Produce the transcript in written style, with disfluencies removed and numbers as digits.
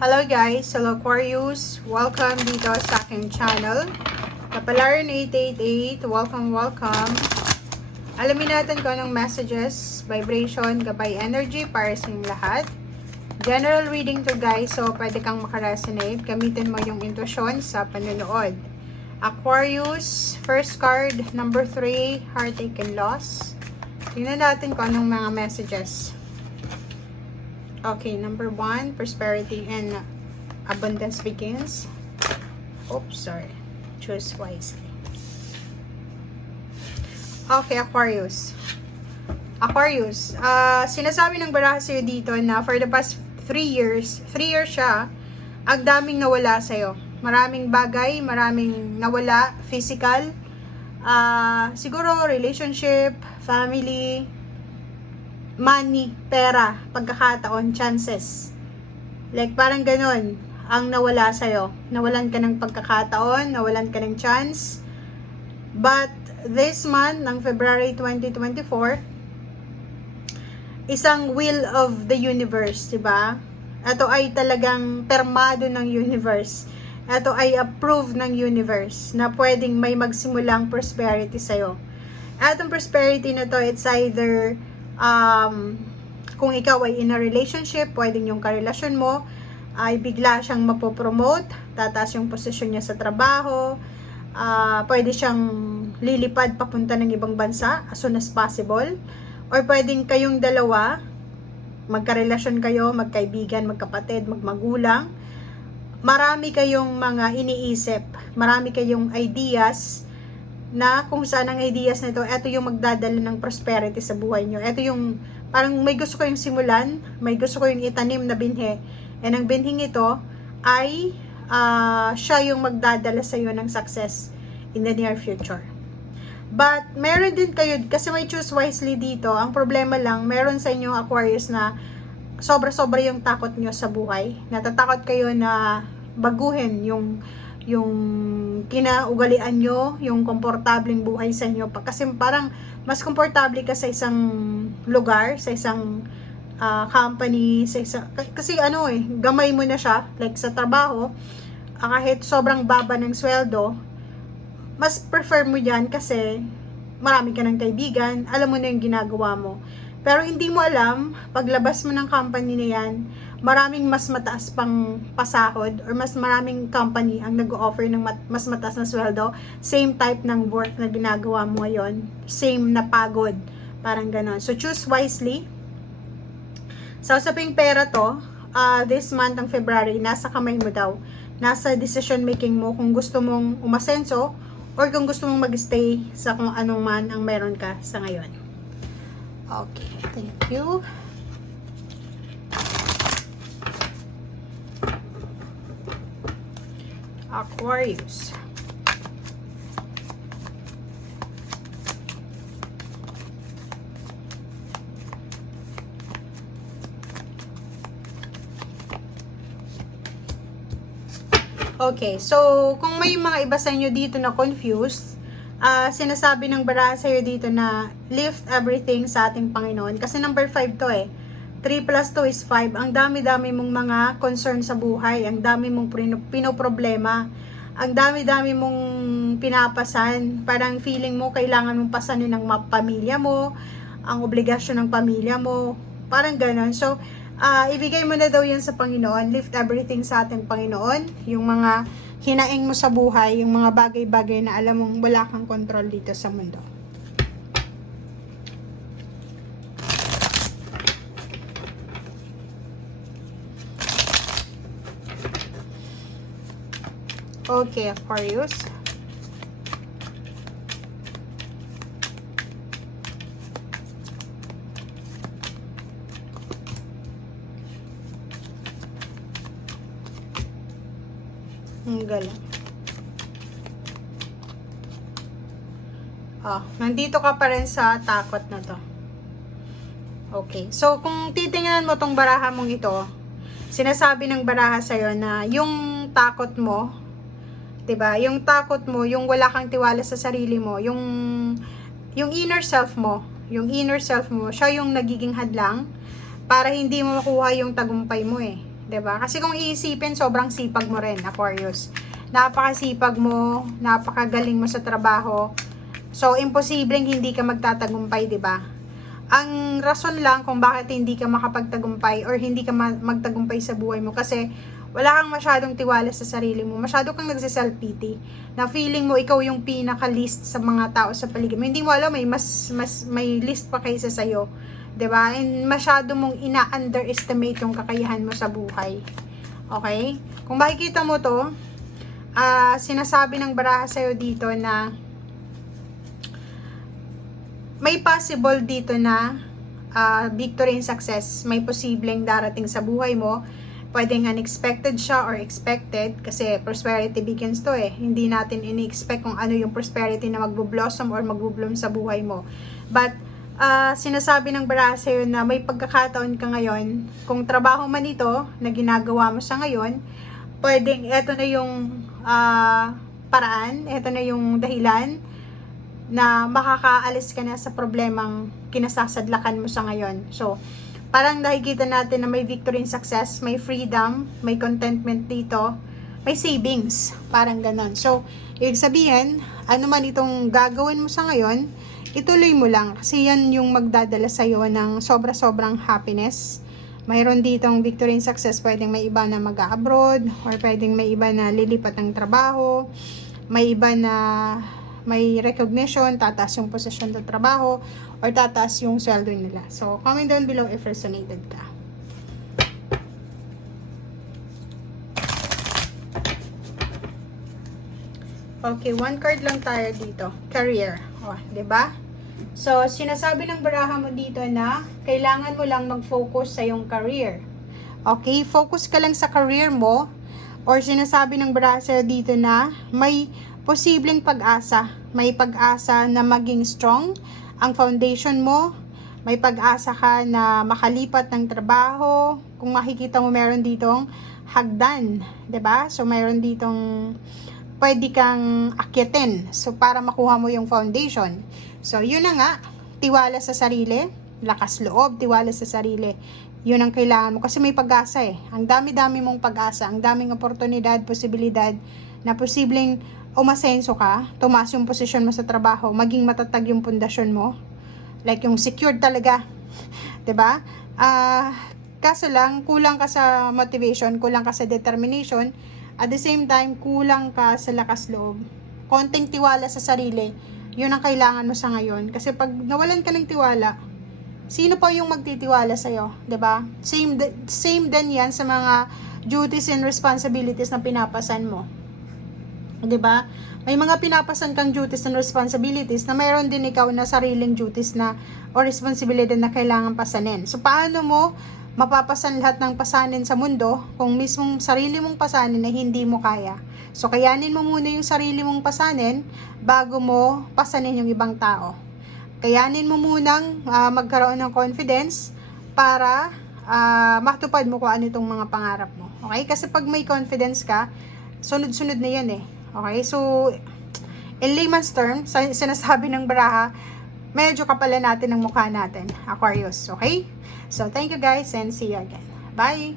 Hello guys, hello Aquarius, welcome dito sa aking channel. Kapalaran 888, welcome. Alamin natin kung anong messages, vibration, gabay energy para sa inyong lahat. General reading to guys, so pwede kang makaresonate. Gamitin mo yung intuition sa panonood. Aquarius, first card, number 3, heartache and loss. Tingnan natin kung anong mga messages. Okay, number 1, prosperity and abundance begins. Oops, sorry. Choose wisely. Okay, Aquarius. Aquarius, sinasabi ng baraha sa'yo dito na for the past 3 years siya, ang daming nawala sa'yo. Maraming bagay, maraming nawala, physical, siguro relationship, family, money, pera, pagkakataon, chances. Like, parang ganun ang nawala sa'yo. Nawalan ka ng pagkakataon, nawalan ka ng chance. But, this month, ng February 2024, isang will of the universe, diba? Ito ay talagang permado ng universe. Ito ay approved ng universe na pwedeng may magsimulang prosperity sa'yo. At ang prosperity na to, it's either kung ikaw ay in a relationship, pwedeng yung karelasyon mo ay bigla siyang mapopromote, tataas yung posisyon niya sa trabaho, pwede siyang lilipad papunta ng ibang bansa as soon as possible, or pwedeng kayong dalawa, magkarelasyon kayo, magkaibigan, magkapatid, magmagulang, marami kayong mga iniisip, marami kayong ideas, na kung saan ang ideas nito, ito yung magdadala ng prosperity sa buhay nyo. Ito yung, parang may gusto ko yung simulan, may gusto ko yung itanim na binhi. And ang binhing ito ay siya yung magdadala sa iyo ng success in the near future. But meron din kayo, kasi may choose wisely dito, ang problema lang, meron sa inyo Aquarius na sobra-sobra yung takot nyo sa buhay. Natatakot kayo na baguhin yung kinaugalian nyo, yung komportableng buhay sa inyo. Kasi parang mas komportable ka sa isang lugar, sa isang company, sa isang, kasi gamay mo na siya, like sa trabaho, kahit sobrang baba ng sweldo, mas prefer mo yan kasi marami ka ng kaibigan, alam mo na yung ginagawa mo. Pero hindi mo alam, paglabas mo ng company na yan, maraming mas mataas pang pasahod or mas maraming company ang nag-offer ng mas mataas na sweldo, same type ng work na ginagawa mo ngayon, same na pagod, parang ganon. So choose wisely. Sa usaping pera to, this month ng February, nasa kamay mo daw, nasa decision making mo kung gusto mong umasenso or kung gusto mong mag-stay sa kung anong man ang meron ka sa ngayon. Okay, thank you. Aquarius. Okay, so kung may mga iba sa inyo dito na confused, sinasabi ng baraha sa'yo dito na lift everything sa ating Panginoon. Kasi number 5 to 3 plus 2 is 5. Ang dami-dami mong mga concern sa buhay. Ang dami mong pinoproblema. Ang dami-dami mong pinapasan. Parang feeling mo kailangan mong pasanin ng pamilya mo, ang obligasyon ng pamilya mo. Parang ganon. So, ibigay mo na daw yan sa Panginoon. Lift everything sa ating Panginoon. Yung mga hinaing mo sa buhay, yung mga bagay-bagay na alam mong wala kang control dito sa mundo. Okay, Aquarius. Ang galing. Nandito ka pa rin sa takot na to. Okay. So, kung titingnan mo tong baraha mong ito, sinasabi ng baraha sa'yo na yung takot mo, 'di ba? Yung takot mo, yung wala kang tiwala sa sarili mo, yung inner self mo, siya yung nagiging hadlang para hindi mo makuha yung tagumpay mo 'Di ba? Kasi kung iisipin, sobrang sipag mo rin, Aquarius. Napakasipag mo, napakagaling mo sa trabaho. So, imposibleng hindi ka magtatagumpay, 'di ba? Ang rason lang kung bakit hindi ka makapagtagumpay or hindi ka magtagumpay sa buhay mo kasi wala kang masyadong tiwala sa sarili mo. Masyado kang nagse-self-pity. Na feeling mo ikaw yung pinaka-least sa mga tao sa paligid mo. Hindi mo alam, may list pa kaysa sa'yo. 'Di ba? And masyado mong ina-underestimate yung kakayahan mo sa buhay. Okay? Kung makikita mo to, sinasabi ng baraha sa'yo dito na may possible dito na victory and success. May posibleng darating sa buhay mo. Pwedeng unexpected siya or expected kasi prosperity begins to eh. Hindi natin ini-expect kung ano yung prosperity na magbo-blossom or magbo-bloom sa buhay mo. But sinasabi ng baraha sa'yo na may pagkakataon ka ngayon, kung trabaho man ito na ginagawa mo sa ngayon, pwedeng eto na yung paraan, eto na yung dahilan na makakaalis ka na sa problemang kinasasadlakan mo sa ngayon. So, parang nakikita natin na may victory and success, may freedom, may contentment dito, may savings, parang ganon. So, ibig sabihin, ano man itong gagawin mo sa ngayon, ituloy mo lang kasi yan yung magdadala sa'yo ng sobra-sobrang happiness. Mayroon ditong victory and success, pwedeng may iba na mag-abroad or pwedeng may iba na lilipat ng trabaho, may iba na may recognition, tataas yung posisyon ng trabaho, or tataas yung sweldo nila. So, comment down below if resonated ka. Okay, one card lang tayo dito. Career. O, diba? So, sinasabi ng baraha mo dito na kailangan mo lang mag-focus sa yung career. Okay, focus ka lang sa career mo, or sinasabi ng baraha sa'yo dito na may posibleng pag-asa. May pag-asa na maging strong ang foundation mo. May pag-asa ka na makalipat ng trabaho. Kung makikita mo, meron ditong hagdan. 'Di ba? So, meron ditong pwede kang akyatin. So, para makuha mo yung foundation. So, yun na nga. Tiwala sa sarili. Lakas loob. Tiwala sa sarili. Yun ang kailangan mo. Kasi may pag-asa eh. Ang dami-dami mong pag-asa. Ang daming oportunidad, posibilidad na posibleng umasenso ka, tumaas yung posisyon mo sa trabaho, maging matatag yung pundasyon mo. Like yung secured talaga. 'Di ba? Kaso lang, kulang ka sa motivation, kulang ka sa determination, at the same time, kulang ka sa lakas loob. Konting tiwala sa sarili, yun ang kailangan mo sa ngayon. Kasi pag nawalan ka ng tiwala, sino pa yung magtitiwala sa'yo? 'Di ba? Same din yan sa mga duties and responsibilities na pinapasan mo. 'Di ba? May mga pinapasan kang duties and responsibilities na mayroon din ikaw na sariling duties na o responsibilidad na kailangan pasanin. So, paano mo mapapasan lahat ng pasanin sa mundo kung mismong sarili mong pasanin ay hindi mo kaya? So, kayanin mo muna yung sarili mong pasanin bago mo pasanin yung ibang tao. Kayanin mo munang magkaroon ng confidence para matupad mo kung ano itong mga pangarap mo. Okay? Kasi pag may confidence ka, sunod-sunod na yan eh. Okay, so in layman's term, sinasabi ng baraha, medyo kapalan natin ang mukha natin, Aquarius, okay? So, thank you guys and see you again. Bye!